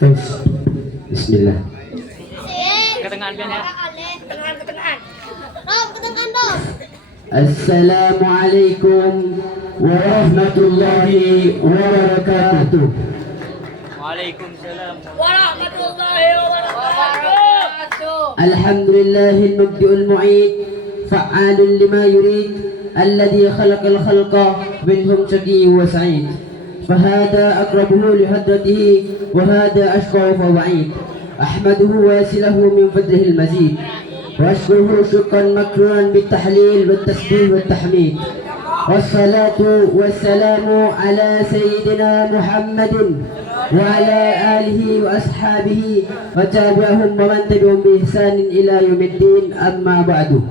Terus, Bismillah. Ketengahan Ben ya. Ketengahan. Dong, ketengahan dong. Assalamualaikum warahmatullahi wabarakatuh. Waalaikumsalam. Warahmatullahi wabarakatuh. Alhamdulillahil mubdi'ul mu'id, fa'alun lima yurid, alladhi khalaqal khalqa minhum syaqiyyu wa sa'id. فهذا أقربه لحضرته وهذا أشقى فوعيد. أحمده واسله من فضله المزيد وأشكره شكرا مكرورا بالتحليل والتسبيح والتحميد. والصلاة والسلام على سيدنا محمد وعلى آله وأصحابه وتابعهم ومن تبعهم بإحسان إلى يوم الدين. أما بعد.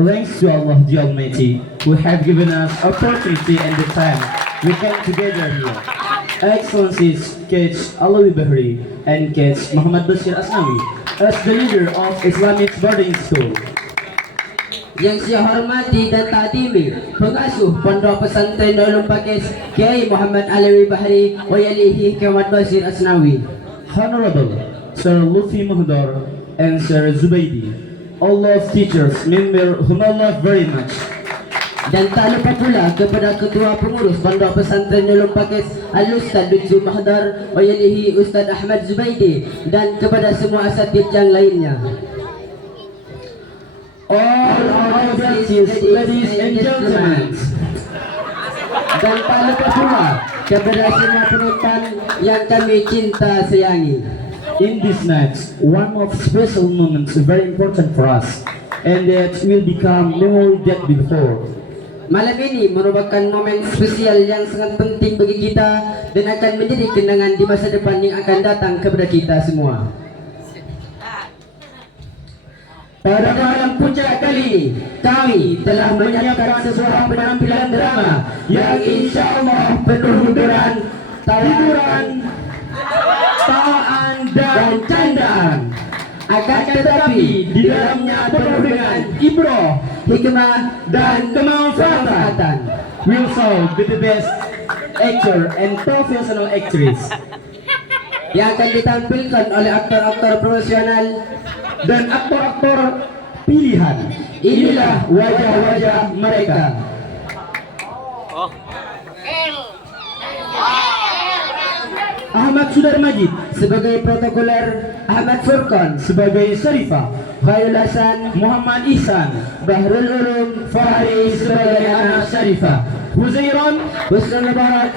Thanks to Allah the Almighty, who have given us opportunity and the time we come together here. Excellencies Coach Alawi Bahri and Coach Muhammad Bashir Asnawi as the leader of Islamic boarding school. Yang saya hormati dan takdimi pengasuh Pondok Pesantren Darul Pakis Kiai Muhammad Alawi Bahri wa yalihi Muhammad Bashir Asnawi. Honorable Sir Lufi Muhdar and Sir Zubaidi, all of teachers, member whom I love very much. Dan tak lupa pula kepada Ketua Pengurus Pondok Pesantren Darul Pakis Al-Ustaz Lutfi Muhdar wa yalihi Ustaz Ahmad Zubaidi, dan kepada semua asatid yang lainnya. All our ladies and gentlemen, Dan tak lupa pula kepada semua penonton yang kami cinta sayangi. in this night, one of special moments very important for us, and that will become memory that before. Malam ini merupakan momen spesial yang sangat penting bagi kita dan akan menjadi kenangan di masa depan yang akan datang kepada kita semua. Pada malam puncak kali ini, kami telah menyiapkan sebuah penampilan drama yang insya Allah penuh hiburan, tawaran, tawaan dan candaan. Akan tetapi di dalamnya penuh dengan ibrah, hikmah dan kemanfaatan. Will Saul be the best actor and professional actress, Yang akan ditampilkan oleh aktor-aktor profesional dan aktor-aktor pilihan. Inilah wajah-wajah mereka. Oh, Ahmad Sudar Majid Sebagai protokoler, Ahmad Furqan. sebagai Syarifah, Khairul Hasan, Muhammad Ihsan, Bahrul Ulum, Fahri sebagai anak Syarifah, Huzairon, Husnul Barak,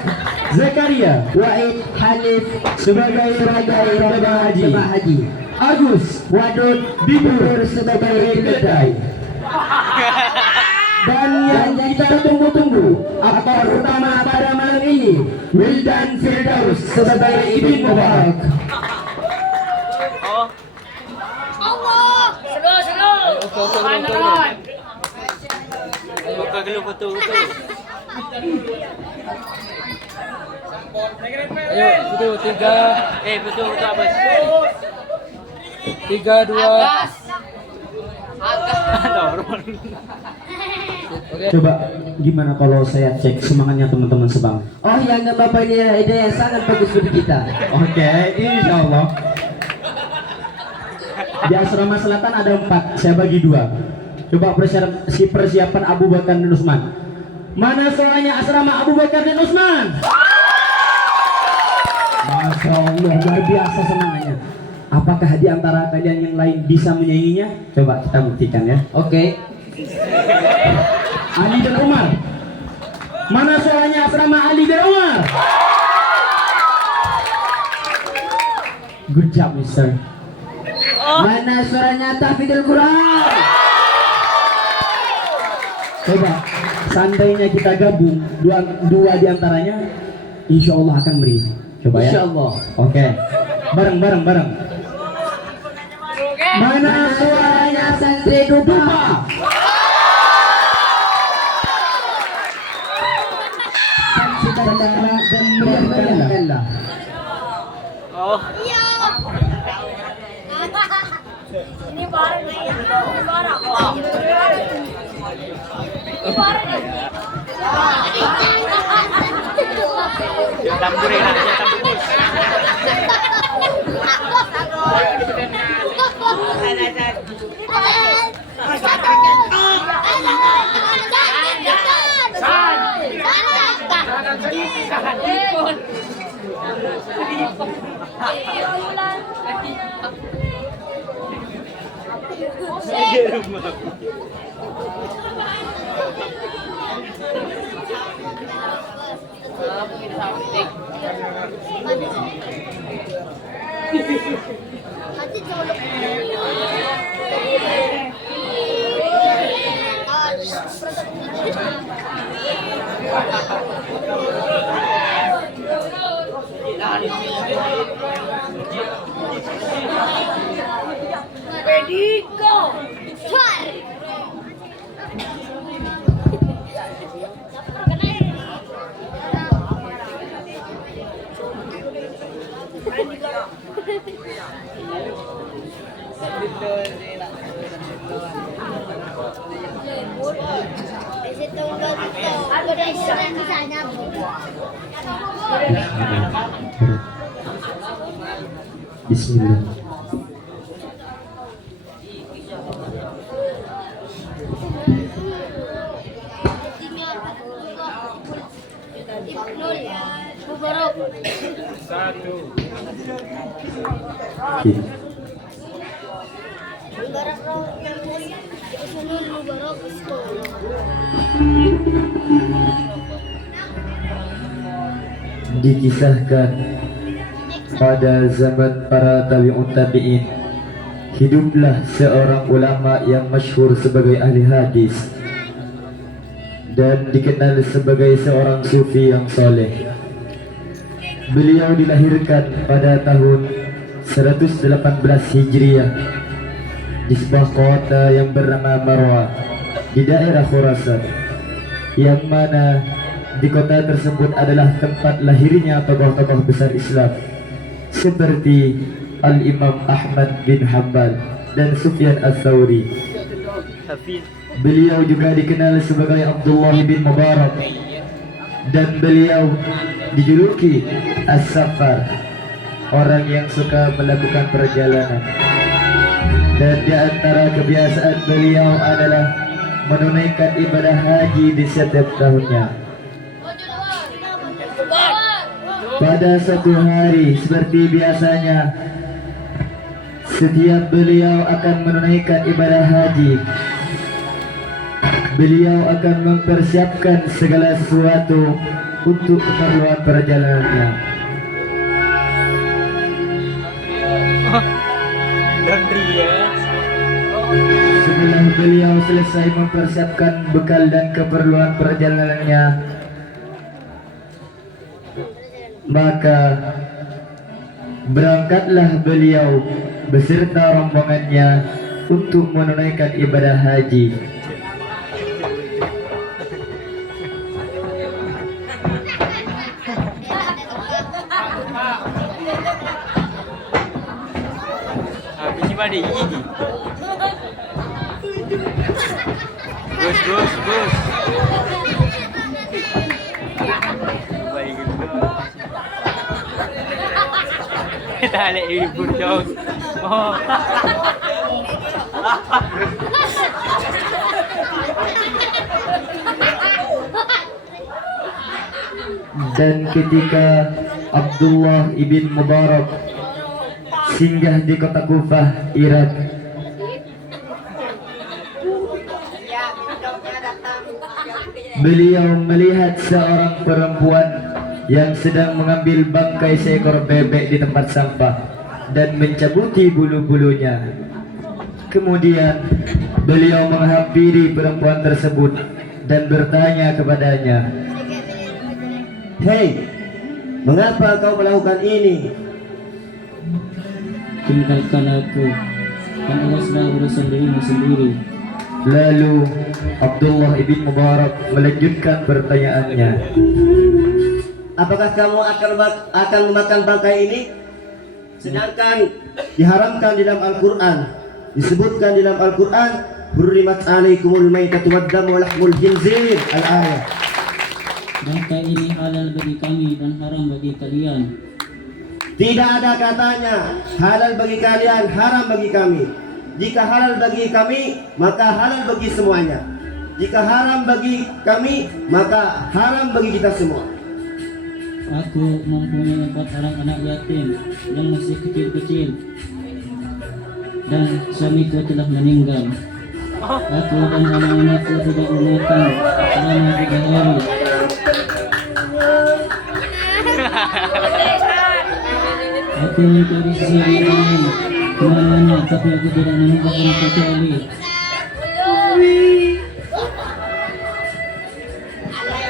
Zakaria Wa'id, Hanif sebagai Jemaah Haji, Haji, Agus, Wadud, Bibur sebagai Kedai, dan yang kita tunggu-tunggu aktor utama pada malam ini, Wildan Firdaus sebagai Ibn Mubarak. oh. Allah. Seru. Panon. Buka dulu foto. Ayo, itu 3, Foto apa? 3, 2. Coba gimana kalau saya cek semangatnya teman-teman sebang? Oh ya, nggak Bapak, ini ide yang sangat bagus bagi kita. Oke, insya Allah. Di asrama selatan ada 4, saya bagi 2. Coba persiapan Abu Bakar dan Usman. Mana suaranya asrama Abu Bakar dan Usman? Masya Allah, luar biasa semangatnya. Apakah di antara kalian yang lain bisa menyanyinya? Coba kita buktikan ya. Oke. Ali dan Umar. Mana suaranya asrama Ali dan Umar? Good job, Mister. Mana suaranya Tahfidzul Quran? Coba, seandainya kita gabung dua di antaranya, insya Allah akan meriah. Coba ya. Insya Allah. Oke, bareng. Mana suaranya santri dupa? Saudara dan meriahkanlah. Oh, Iya. Ini barang nih. Ini barang. tamburin na, tambur. Pediko. Bismillah. Ibnul Mubarak. Okay. Mubarak Ibnul Mubarak Dikisahkan pada zaman para tabi'un tabi'in, hiduplah seorang ulama yang masyhur sebagai ahli hadis dan dikenal sebagai seorang sufi yang soleh. Beliau dilahirkan pada tahun 118 Hijriah di sebuah kota yang bernama Marwa di daerah Khurasan, yang mana di kota tersebut adalah tempat lahirnya tokoh-tokoh besar Islam seperti Al-Imam Ahmad bin Hanbal dan Sufyan Ats-Tsauri. Beliau juga dikenal sebagai Abdullah bin Mubarak dan beliau dijuluki As-Safar, orang yang suka melakukan perjalanan. Dan di antara kebiasaan beliau adalah menunaikan ibadah haji di setiap tahunnya. Pada satu hari seperti biasanya, setiap beliau akan menunaikan ibadah haji, beliau akan mempersiapkan segala sesuatu untuk keperluan perjalanannya. Setelah beliau selesai mempersiapkan bekal dan keperluan perjalanannya, maka berangkatlah beliau beserta rombongannya untuk menunaikan ibadah haji. Habis ni ada gigi. Bus. Baik gitu. Kita ada libur jauh. Oh. Dan ketika Abdullah ibn Mubarak singgah di kota Kufah, Irak, beliau melihat seorang perempuan yang sedang mengambil bangkai seekor bebek di tempat sampah dan mencabuti bulu-bulunya. Kemudian beliau menghampiri perempuan tersebut dan bertanya kepadanya, "Hei, mengapa kau melakukan ini?" Tinggalkan aku, kan Allah sudah urusan dirimu sendiri. Lalu Abdullah ibn Mubarak melanjutkan pertanyaannya, "Apakah kamu akan memakan bangkai ini? Sedangkan diharamkan di dalam Al-Quran, disebutkan di dalam Al-Quran, hurrimat alaikumul maitatu waddamu wa lahmul khinzir." Al-ayat. Bangkai ini halal bagi kami dan haram bagi kalian. Tidak ada katanya halal bagi kalian, haram bagi kami. Jika halal bagi kami, maka halal bagi semuanya. Jika haram bagi kami, maka haram bagi kita semua. Aku mempunyai 4 orang anak yatim yang masih kecil-kecil dan suamiku telah meninggal. Aku dan anak-anakku tidak memakan selama 3 hari. Aku mencari sisir lain kemana-mana, tapi aku tidak menemukan kecuali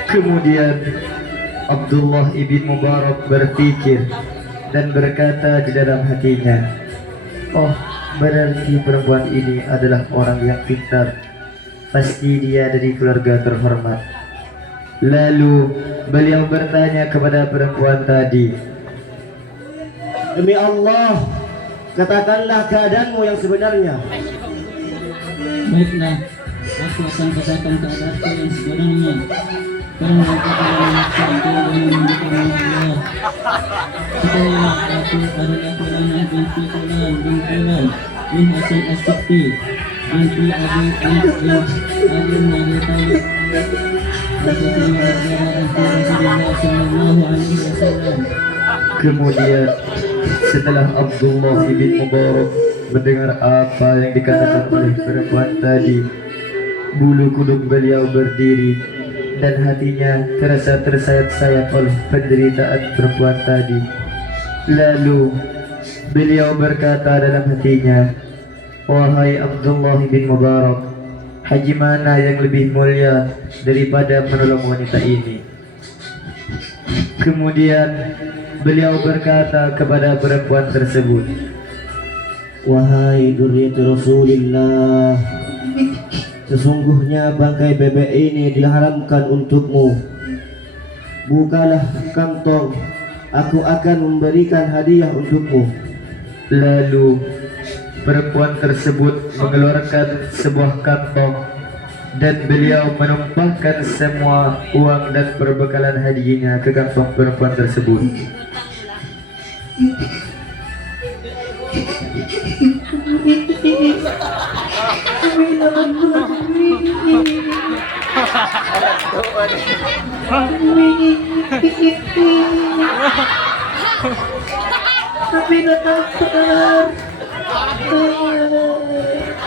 Kemudian Abdullah ibn Mubarak berpikir dan berkata di dalam hatinya, "Oh, berarti perempuan ini adalah orang yang pintar. Pasti dia dari keluarga terhormat." Lalu beliau bertanya kepada perempuan tadi, Demi Allah, katakanlah keadaanmu yang sebenarnya. baiklah, aku akan katakan keadaanku yang sebenarnya. Karena aku telah memaksaku dan menunjukkan Allah. Ketahuilah, aku adalah Fulana binti Fulan bin Fulan bin Hasan As-Sikti binti Abi Abi Talib. Aku terima ajaran Rasulullah Sallallahu Alaihi Wasallam. Kemudian setelah Abdullah ibn Mubarak mendengar apa yang dikatakan oleh perempuan tadi, bulu kuduk beliau berdiri dan hatinya terasa tersayat-sayat oleh penderitaan perempuan tadi. Lalu beliau berkata dalam hatinya, "Wahai Abdullah bin Mubarak, haji mana yang lebih mulia daripada menolong wanita ini?" Kemudian beliau berkata kepada perempuan tersebut, Wahai dzurriyyat Rasulillah, sesungguhnya bangkai bebek ini diharamkan untukmu. Bukalah kantong, aku akan memberikan hadiah untukmu. Lalu perempuan tersebut mengeluarkan sebuah kantong dan beliau menumpahkan semua uang dan perbekalan hadiahnya ke kantong perempuan tersebut.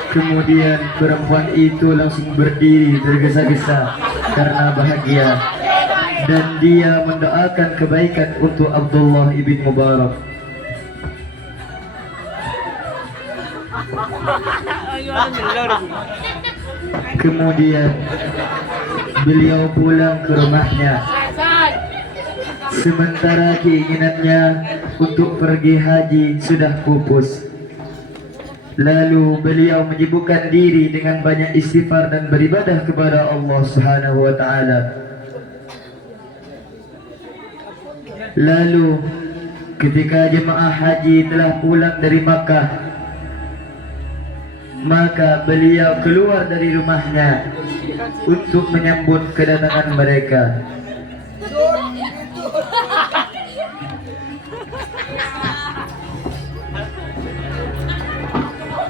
Kemudian perempuan itu langsung berdiri tergesa-gesa karena bahagia dan dia mendoakan kebaikan untuk Abdullah ibn Mubarak. Kemudian beliau pulang ke rumahnya. Sementara keinginannya untuk pergi haji sudah pupus. Lalu beliau menyibukkan diri dengan banyak istighfar dan beribadah kepada Allah Subhanahu wa taala. Lalu ketika jemaah haji telah pulang dari Makkah, maka beliau keluar dari rumahnya untuk menyambut kedatangan mereka.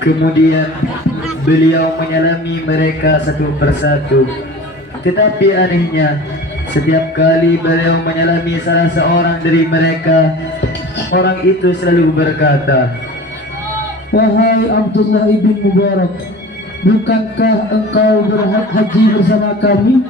Kemudian beliau menyalami mereka satu persatu. Tetapi anehnya, setiap kali beliau menyalami salah seorang dari mereka, orang itu selalu berkata, Wahai Abdullah ibn Mubarak, bukankah engkau berhaji bersama kami?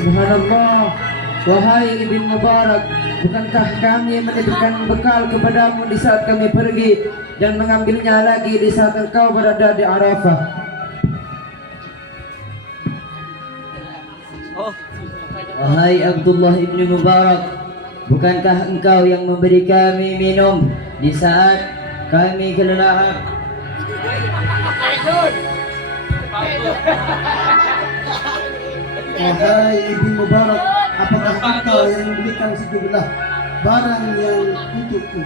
Subhanallah, wahai Ibn Mubarak, bukankah kami menitipkan bekal kepadamu di saat kami pergi dan mengambilnya lagi di saat engkau berada di Arafah? Wahai Abdullah ibn Mubarak, bukankah engkau yang memberi kami minum di saat kami kelelahan? Wahai Ibn Mubarak, apakah engkau yang memberikan sejumlah barang yang untukku?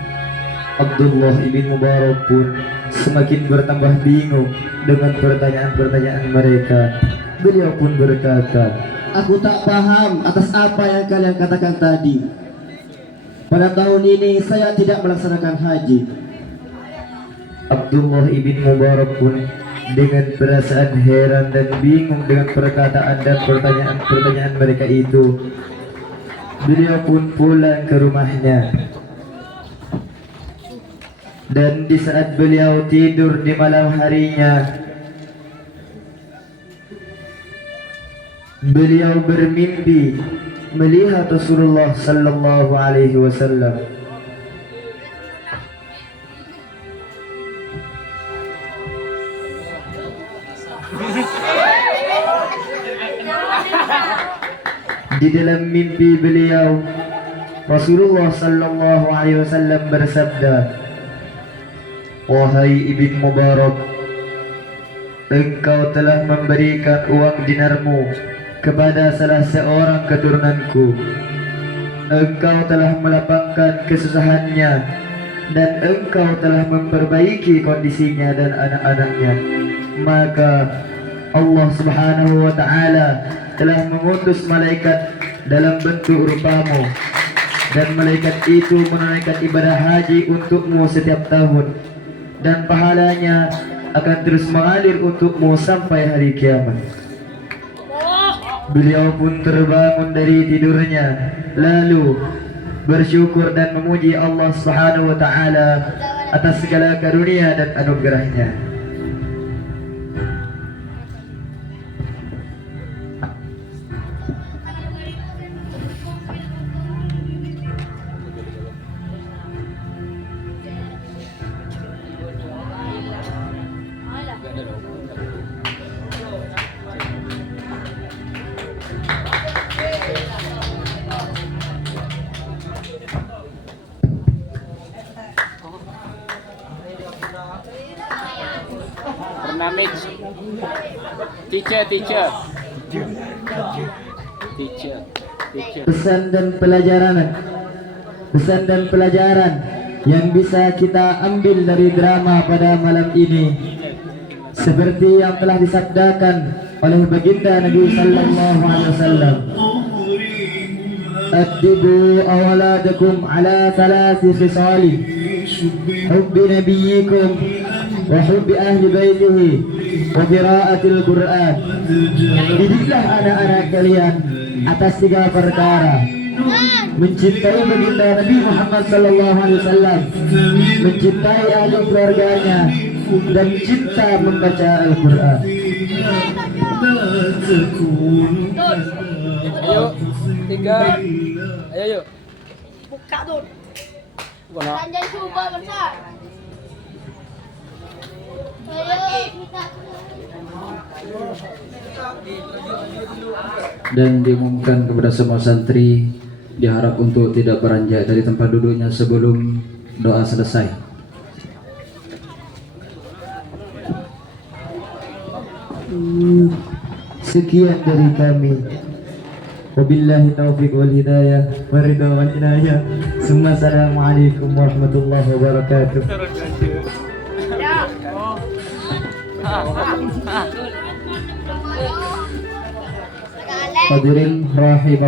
Abdullah ibn Mubarak pun semakin bertambah bingung dengan pertanyaan-pertanyaan mereka. Beliau pun berkata, Aku tak paham atas apa yang kalian katakan tadi. Pada tahun ini saya tidak melaksanakan haji. Abdullah ibn Mubarak pun dengan perasaan heran dan bingung dengan perkataan dan pertanyaan-pertanyaan mereka itu. Beliau pun pulang ke rumahnya. Dan di saat beliau tidur di malam harinya, beliau bermimpi melihat Rasulullah sallallahu alaihi wasallam. Di dalam mimpi beliau, Rasulullah sallallahu alaihi wasallam bersabda, "Wahai Ibn Mubarak, engkau telah memberikan uang dinarmu kepada salah seorang keturunanku. Engkau telah melapangkan kesusahannya dan engkau telah memperbaiki kondisinya dan anak-anaknya. Maka Allah Subhanahu wa ta'ala telah mengutus malaikat dalam bentuk rupamu, dan malaikat itu menunaikan ibadah haji untukmu setiap tahun, dan pahalanya akan terus mengalir untukmu sampai hari kiamat." Beliau pun terbangun dari tidurnya, lalu bersyukur dan memuji Allah Subhanahu wa ta'ala atas segala karunia dan anugerahnya. Bernamij. Teacher. Pesan dan pelajaran yang bisa kita ambil dari drama pada malam ini, seperti yang telah disabdakan oleh baginda Nabi sallallahu alaihi wasallam, "Addibu awladakum ala thalathi khisali, hubbi nabiyyikum wa hubbi ahli baitihi wa qiraatil Qur'an." Didiklah anak-anak kalian atas 3 perkara: mencintai baginda Nabi Muhammad sallallahu alaihi wasallam, mencintai ahli keluarganya, dan cinta membaca Al-Qur'an. Ayo, 3. Ayo. Buka tuh. Bukan. Jangan coba besar. Ayo kita. Dan diumumkan kepada semua santri, diharap untuk tidak beranjak dari tempat duduknya sebelum doa selesai. Sekian dari kami. Wabillahi taufiq wal hidayah wa ridha wal inayah. Assalamualaikum warahmatullahi wabarakatuh. Hadirin rahimah